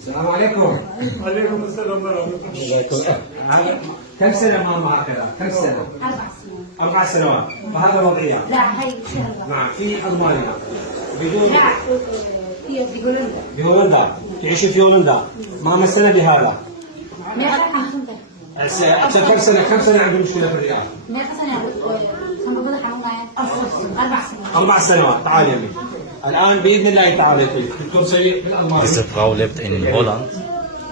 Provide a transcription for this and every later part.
السلام عليكم. وعليكم السلام ورحمة الله. كم سنة ماما هكذا؟ كم سنة؟ 4 سنوات. 4 سنوات، وهذا وضعية. لا هي شهر. نعم، في ألمانيا. بدون لا هي في هولندا. بهولندا، تعيشي في هولندا. ماما السنة بهذا. 150. كم سنة عنده مشكلة في الرئة؟ 100 سنة. كم بقول لك 4 سنوات. 4 سنوات. تعال يا بنت. الآن بإذن الله تعالى دكتور سيء بالألماني. Diese Frau lebt in Holland.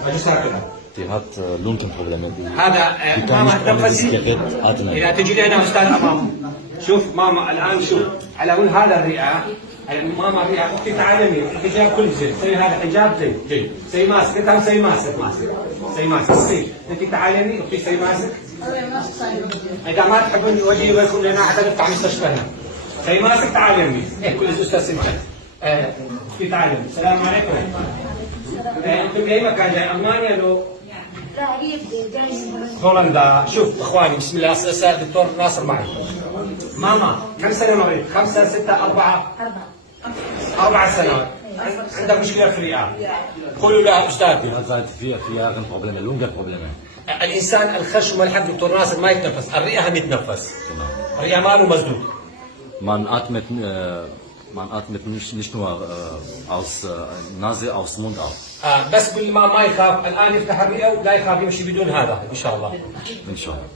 ماجلس هكذا. Die hat Lungenprobleme. هذا Die kann ماما nicht ohne dieses تنفسي. Gerät atmen. إذا تجي لنا أستاذ أمام. شوف ماما الآن شوف على ون هذا الرئة. ماما الرئة أختي تعلمي الحجاب كل زين، سوي هذا حجاب زين جيد، سوي ماسك، أنت سوي ماسك سوي ماسك، أختي أنت تعلمي أختي سوي ماسك. إذا ما تحبون وجهي ويكون لنا حتى نفتح مستشفى هنا. سوي ماسك تعلمي، إيه كل أستاذ سمعت. أختي تعلمي، السلام عليكم. أنتم أي مكان جاي ألمانيا لو؟ لا هي جاي من هولندا. شوف اخواني بسم الله الدكتور ناصر معي. ماما كم سنه مريض؟ 5 6 4 4 سنوات. عندك مشكله في الرئه. قولوا لها استاذي. Die hat seit 4 Jahren Probleme, Lungenprobleme. الانسان الخشم والحق دكتور ناصر ما يتنفس، الرئه هم يتنفس. الرئه ماله مسدود. Man atmet nicht nur aus Nase, aus Mund auch. بس كل ما يخاف الان يفتح الرئه ولا يخاف يمشي بدون هذا ان شاء الله. إن شاء الله.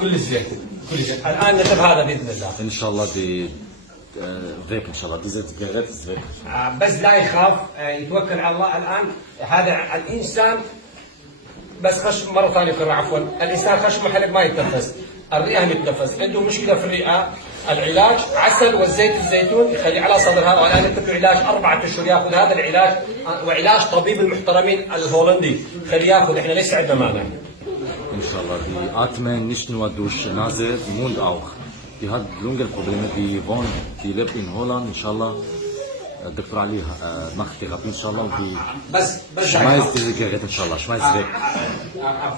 كل زين كل زين. الان نتب هذا باذن الله. إن شاء الله die weg إن شاء الله. Dieses Gerät ist weg. بس لا يخاف، يتوكل على الله. الآن هذا الإنسان بس خشم مرة ثانية أكرر عفوا، الإنسان خشمه حلق ما يتنفس، الرئة يتنفس، عنده مشكلة في الرئة. العلاج عسل والزيت الزيتون يخليه على صدرها، والآن نكتب له علاج 4 أشهر ياخذ هذا العلاج، وعلاج طبيب المحترمين الهولندي خليه ياخذ، احنا ليس عندنا مانع. Inshallah, die atmen nicht nur durch Nase, Mund auch. Die hat Lungenprobleme, die lebt in Holland, inshallah. Dr. Ali macht Therapie, inshallah, und die بس schmeißt diese Geräte, inshallah, schmeißt weg.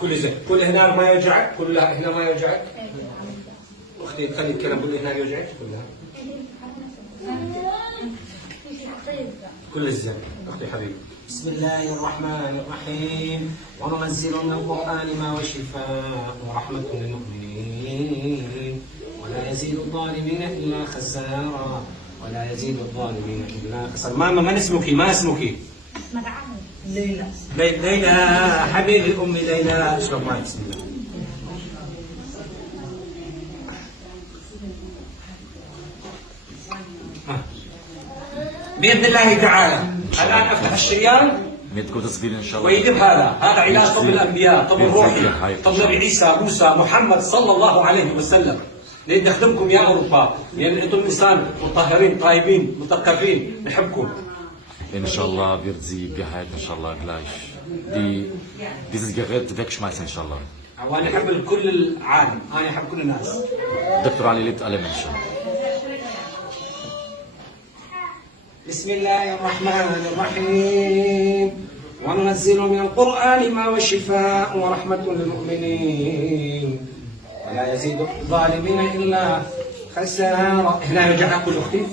كل زين. كل هنا ما يوجعك؟ كل هنا ما يوجعك؟ أختي خلي الكلام كل هنا يوجعك؟ كلها كل زين أختي حبيبي. بسم الله الرحمن الرحيم. وننزل من القرآن ما هو شفاء ورحمة للمؤمنين ولا يزيد الظالمين إلا خسارا ولا يزيد الظالمين إلا خسارا. ماما ما اسمك؟ ما اسمك؟ ليلى. ليلى حبيبي أمي ليلى. اشرب معي بسم الله. بإذن الله تعالى الآن أفتح الشريان Mit Gottes Willen, inshallah. ويجيب هذا علاج طب الانبياء، طب الروحي، طب نبي عيسى موسى محمد صلى الله عليه وسلم. لأن نخدمكم يا أوروبا، لأن أنتم إنسان مطهرين طيبين مثقفين نحبكم. Inshallah wird sie geheilt, inshallah gleich. Dieses Gerät wegschmeißen, inshallah. وأنا أحب كل العالم، أنا أحب كل الناس. Dr. Ali liebt alle Menschen. بسم الله الرحمن الرحيم. وننزل من القرآن ما هو شفاء ورحمة للمؤمنين ولا يزيد الظالمين إلا خسارة. هنا يرجع كل أختي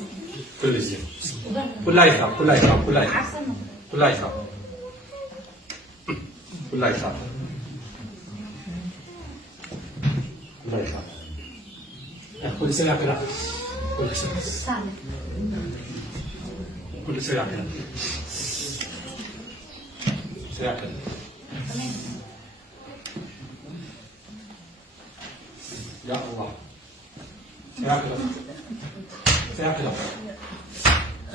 كل زين. كلها يخاف كلها يخاف كلها يخاف كلها يخاف كلها يخاف كلها يخاف. كل سنة كذا كل سنة كل ساعة كده ساعة كده. يا الله ساعة كده ساعة كده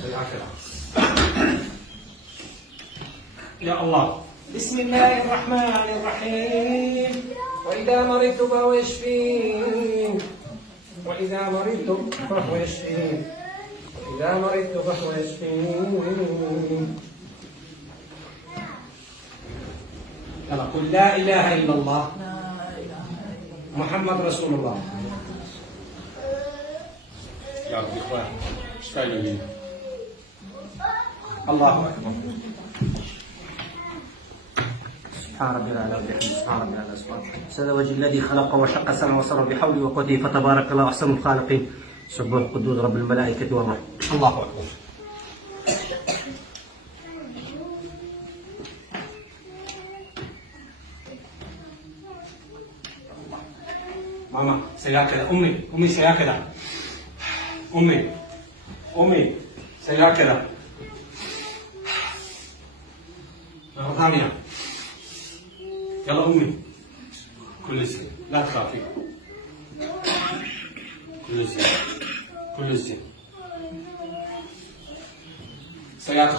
ساعة كده. يا الله. بسم الله الرحمن الرحيم. وإذا مرضت فهو يشفين وإذا مرضت فهو يشفين إذا مرضت فهو يشفين. يلا قل لا إله إلا الله محمد رسول الله. يا رب إخوان اشتغلوا. الله أكبر. سبحان ربي الأعلى وبحمده. سبحان ربي الأعلى. سبحان سيد وجه الذي خلق وشق السمع وصر بحوله وقوته فتبارك الله أحسن الخالقين. سبح قدوس رب الملائكة والروح. الله أكبر. ماما سيا كذا، أمي سيا كذا، أمي سيا كذا. مرة ثانية. يلا أمي. كل زين، لا تخافي. كل زين، كل زين. سيا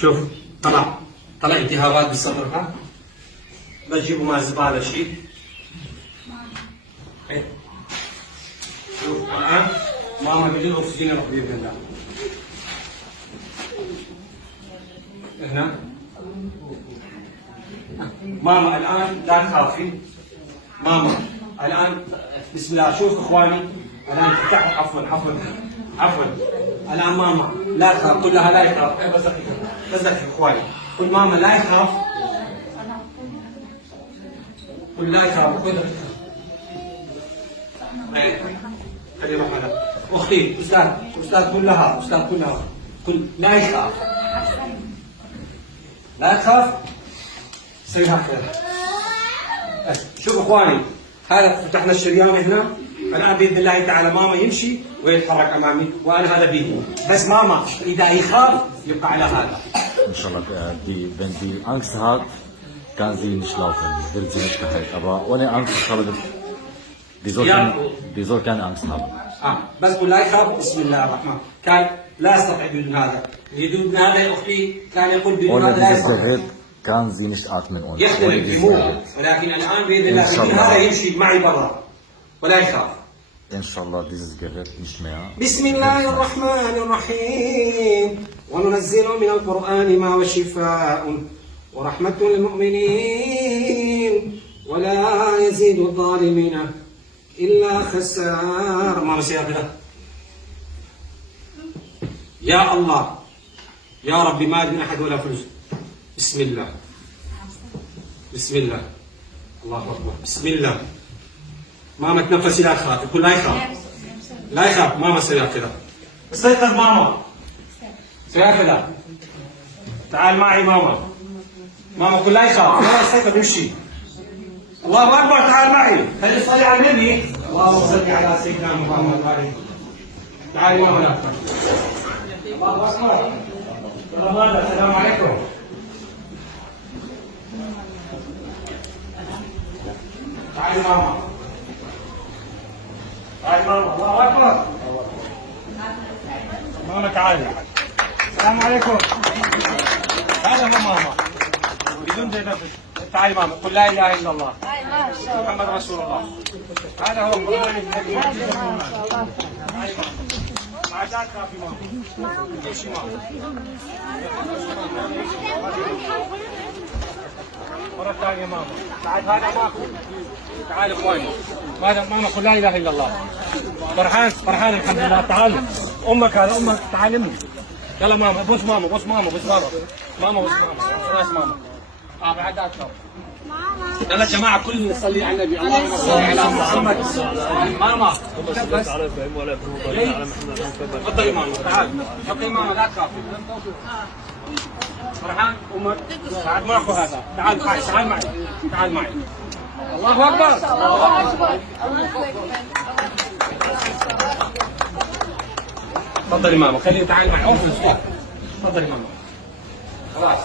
شوف طلع التهابات بالصدر ها. بجيبوا مع الزبالة شيء. شوف الآن ماما بدون أكسجين راح بإذن الله. هنا ماما الآن لا تخافي. ماما الآن بسم الله. شوف إخواني الآن عفوا الآن ماما لا تخاف. قل لها لا يخاف. بس دقيقة إخواني. قل ماما لا يخاف. قل لا يخاف. خلي روح هذا. أختي أستاذ كلها قل لا يخاف. لا تخاف. سوي هكذا. شوف إخواني هذا فتحنا الشريان هنا. الآن بإذن الله تعالى ماما يمشي ويتحرك أمامي وأنا هذا بيدي. بس ماما إذا يخاف يبقى على هذا. إن شاء الله wenn die Angst hat, kann sie nicht laufen, wird sie nicht geheilt. Aber ohne Angst, ich glaube, die soll keine Angst haben. بس قل لا يخاف. بسم الله الرحمن. كان لا يستطيع بدون هذا. بدون هذا يا أختي كان يقول بدون Ohne هذا لا dieses يستطيع. Gerät kann sie nicht atmen. Und ohne يختلف dieses هو Gerät. ولكن الآن بإذن الله إن شاء بدون الله. هذا يمشي معي برا ولا يخاف. Inshallah, dieses Gerät nicht mehr. بسم الله الرحمن الرحيم. وننزل من القرآن ما هو شفاء ورحمة للمؤمنين ولا يزيد الظالمين إلا خسار. ما مسير كذا. يا الله يا ربي ما عندنا أحد ولا فلوس. بسم الله الله أكبر. بسم الله. ماما تنفسي لا تخافي. قل لا يخاف. ماما سير كذا. استيقظ ماما. سير كذا. تعال معي ماما. قل لا يخاف. لا استيقظ امشي. الله أكبر. تعال معي. خلي تصلي على النبي. اللهم صل على سيدنا محمد وعليه. تعالي ماما. لا الله أكبر. السلام عليكم. تعالي ماما. الله أكبر. ماما تعالي. السلام عليكم. هذا هو ماما. بدون زي نفس. تعالي ماما. قل لا إله إلا الله. محمد رسول الله. هذا هو القرآن الذي يعجزكم الناس. تعالي ماما. عادات كافي ماما. امشي ماما. مرة ثانية ماما. تعال هذا ماكو. تعال اخواني. ماما قل لا اله الا الله. فرحان الحمد لله. تعال امك هذا امك. تعال امي. يلا ماما. بوس ماما. راس ماما. بعدات يلا جماعة كلنا نصلي على النبي. اللهم صل على محمد. ماما تفضلي ماما. تعال حطي ماما لا تخافي. فرحان امك. تعال ماكو هذا. تعال معي. الله اكبر. تفضلي ماما. خليني تعال معي. تفضلي ماما. خلاص.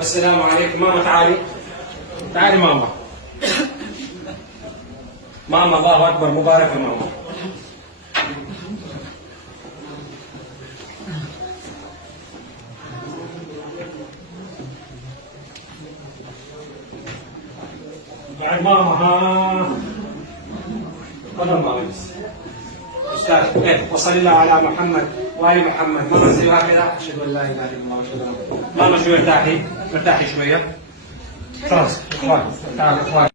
السلام عليكم. ماما تعالي ماما. الله اكبر. مباركه ماما. بعد ماما. تفضل ماما. استاذ وصلى الله على محمد وآل محمد. ماما زي هكذا. اشهد ان لا اله الا الله واشهد ان محمدا. ماما شويه ارتاحي شويه. خلاص اخوان. تعال اخوان.